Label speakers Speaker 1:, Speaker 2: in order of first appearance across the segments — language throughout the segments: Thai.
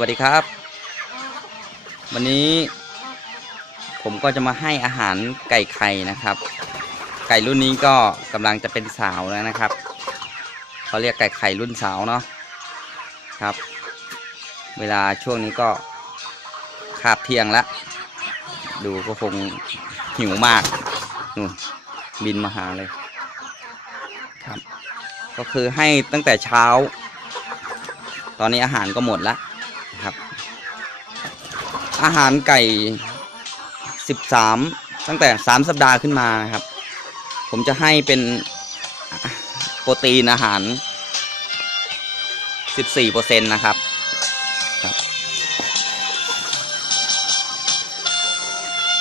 Speaker 1: วัสดีครับ วันนี้ผมก็จะมาให้อาหารไก่ไข่นะครับ ไก่รุ่นนี้ก็กำลังจะเป็นสาวแล้วนะครับเขาเรียกไก่ไข่รุ่นสาวเนาะครับ เวลาช่วงนี้ก็คาบเที่ยงแล้วดูก็คงหิวมากนู่นบินมาหาเลยครับ ก็คือให้ตั้งแต่เช้า ตอนนี้อาหารก็หมดแล้วนะ อาหารไก่ 13 ตั้งแต่ 3 สัปดาห์ขึ้นมานะครับ ผมจะให้เป็นโปรตีนอาหาร 14%นะครับครับ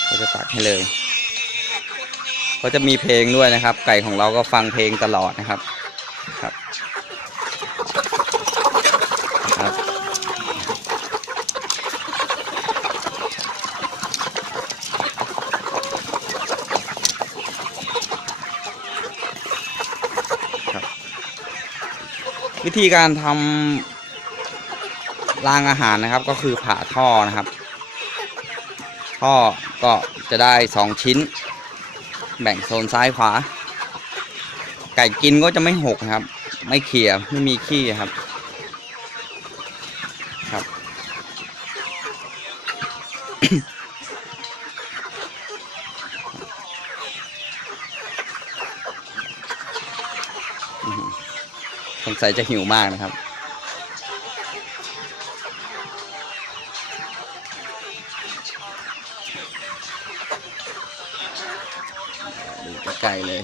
Speaker 1: ก็จะตักให้เลย ก็จะมีเพลงด้วยนะครับ ไก่ของเราก็ฟังเพลงตลอดนะครับครับ วิธีการทำรางอาหารนะครับ ก็คือผ่าท่อนะครับ ท่อก็จะได้สองชิ้น แบ่งโซนซ้ายขวา ไก่กินก็จะไม่หกครับ ไม่เขี่ยไม่มีขี้ครับครับ งสัยจะหิวมากนะครับ ดูใกล้เลย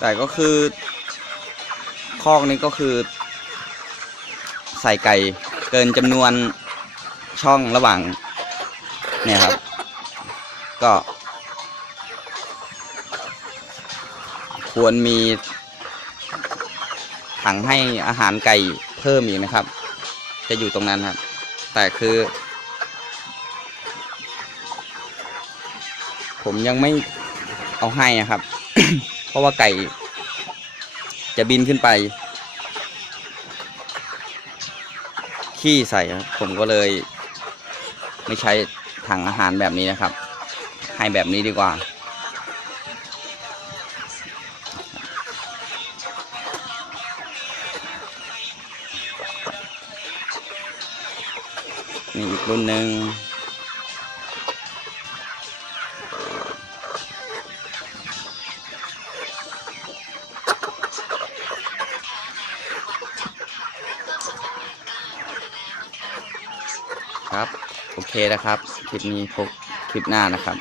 Speaker 1: แต่ก็คือคอกนี้ก็คือ ใส่ไก่เกินจำนวนช่องระหว่าง เนี่ยครับ ก็ ควรมี ถังให้อาหารไก่เพิ่มอีกนะครับ จะอยู่ตรงนั้นครับ แต่คือ ผมยังไม่เอาให้อะครับ เพราะว่าไก่ จะบินขึ้นไปขี้ใส่ครับผมก็เลย ไม่ใช้ถังอาหารแบบนี้นะครับ ให้แบบนี้ดีกว่า นี่อีกรุ่นหนึ่งครับ โอเคนะครับ คลิปนี้พบคลิปหน้านะครับ